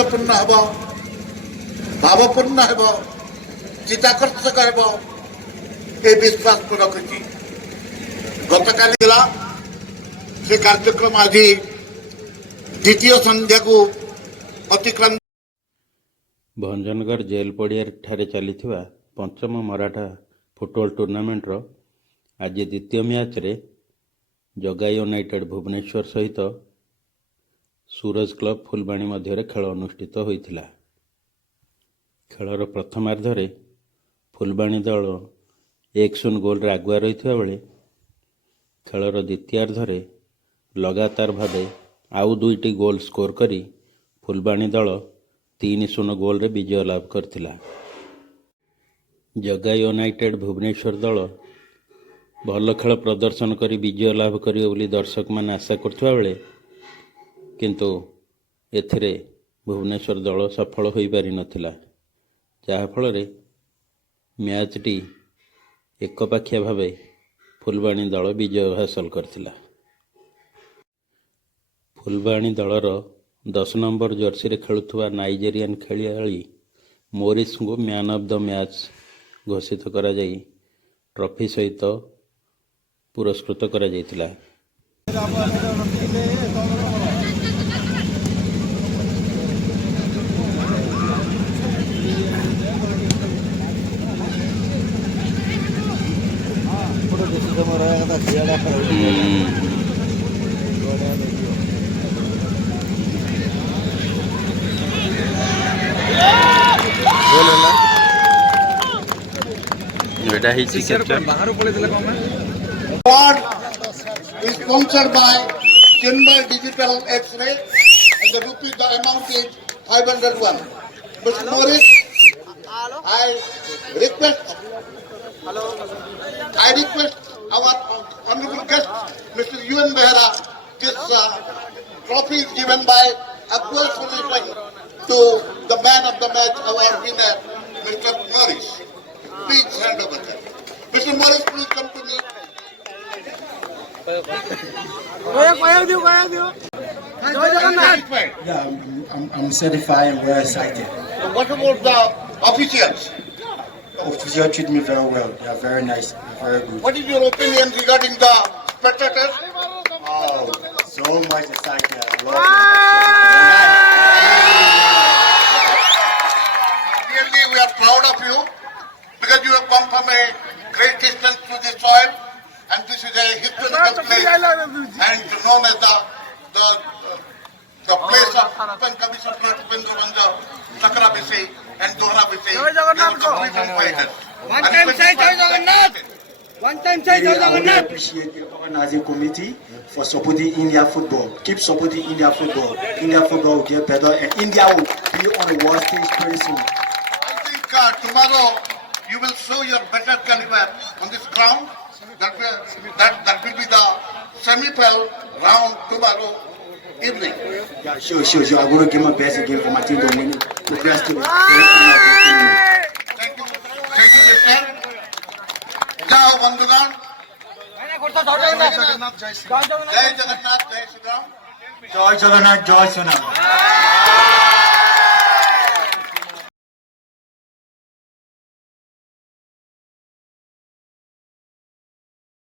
ଉଲ୍ଲାସପୂର୍ଣ୍ଣ ହେବ, ଭାବପୂର୍ଣ୍ଣ ହେବ, ଚିତ୍ତାକର୍ଷକ ହେବ, ଏ ବିଶ୍ୱାସ ମୁଁ ରଖୁଛି। ଗତକାଲି ଥିଲା ସେ କାର୍ଯ୍ୟକ୍ରମ ଆଜି ଦ୍ୱିତୀୟ ସନ୍ଧ୍ୟାକୁ ଅତିକ୍ରାନ୍ତ। ଭଞ୍ଜନଗର ଜେଲ୍ ପଡ଼ିଆଠାରେ ଚାଲିଥିବା ପଞ୍ଚମ ମରାଠା ଫୁଟବଲ ଟୁର୍ଣ୍ଣାମେଣ୍ଟର ଆଜି ଦ୍ୱିତୀୟ ମ୍ୟାଚ୍ରେ ଜଗା ୟୁନାଇଟେଡ୍ ଭୁବନେଶ୍ୱର ସହିତ ସୁରଜ କ୍ଲବ ଫୁଲବାଣୀ ମଧ୍ୟରେ ଖେଳ ଅନୁଷ୍ଠିତ ହୋଇଥିଲା। ଖେଳର ପ୍ରଥମାର୍ଦ୍ଧରେ ଫୁଲବାଣୀ ଦଳ 1-0 ଗୋଲରେ ଆଗୁଆ ରହିଥିବା ବେଳେ ଖେଳର ଦ୍ୱିତୀୟାର୍ଦ୍ଧରେ ଲଗାତାର ଭାବେ ଆଉ 2ଟି ଗୋଲ୍ ସ୍କୋର କରି ଫୁଲବାଣୀ ଦଳ 3-0 ଗୋଲରେ ବିଜୟ ଲାଭ କରିଥିଲା। ଜଗା ୟୁନାଇଟେଡ୍ ଭୁବନେଶ୍ୱର ଦଳ ଭଲ ଖେଳ ପ୍ରଦର୍ଶନ କରି ବିଜୟ ଲାଭ କରିବ ବୋଲି ଦର୍ଶକମାନେ ଆଶା କରୁଥିବା ବେଳେ କିନ୍ତୁ ଏଥିରେ ଭୁବନେଶ୍ୱର ଦଳ ସଫଳ ହୋଇପାରିନଥିଲା, ଯାହାଫଳରେ ମ୍ୟାଚ୍ଟି ଏକପାଖିଆ ଭାବେ ଫୁଲବାଣୀ ଦଳ ବିଜୟ ହାସଲ କରିଥିଲା। ଫୁଲବାଣୀ ଦଳର 10 ନମ୍ବର ଜର୍ସିରେ ଖେଳୁଥିବା ନାଇଜେରିଆନ୍ ଖେଳାଳି ମୋରିସଙ୍କୁ ମ୍ୟାନ୍ ଅଫ୍ ଦ ମ୍ୟାଚ୍ ଘୋଷିତ କରାଯାଇ ଟ୍ରଫି ସହିତ ପୁରସ୍କୃତ କରାଯାଇଥିଲା। Is sponsored by Timber Digital X-Ray and the rupee the amount is 501. Mr. Morris, I request our honorable guest, Mr. UN Behra, this trophy is given by Abdul Sulaiman to the man of the match, our winner, Mr. Morris. Please hand over to him. Mr. Morris, please come to me. Yeah, I'm certified and well excited. What about the officials? The officials treat me very well. They are very nice, very good. What is your opinion regarding the spectators? Oh, so much excited. I love Really, we are proud of you because you have come from a great distance to this soil, and this is a historical place and known as the place of Pankavi Saprat, Pendravanja, Sakra Bisi, and Dohra Bisi. They were the freedom fighters. One time say Jai Jagannath. I really appreciate the organizing committee for supporting India football. Keep supporting India football. India football will get better, and India will be on the world stage pretty soon. I think tomorrow you will show your better caliber on this ground. That will be the semi-final round tomorrow evening. Yeah, sure. I'm going to give my best again for my team to win it. Progress to the Thank you, mister. Jai Bandhugan. Jai Jagannath, Jai Shri Ram. Jai Jagannath, Jai Shri Ram.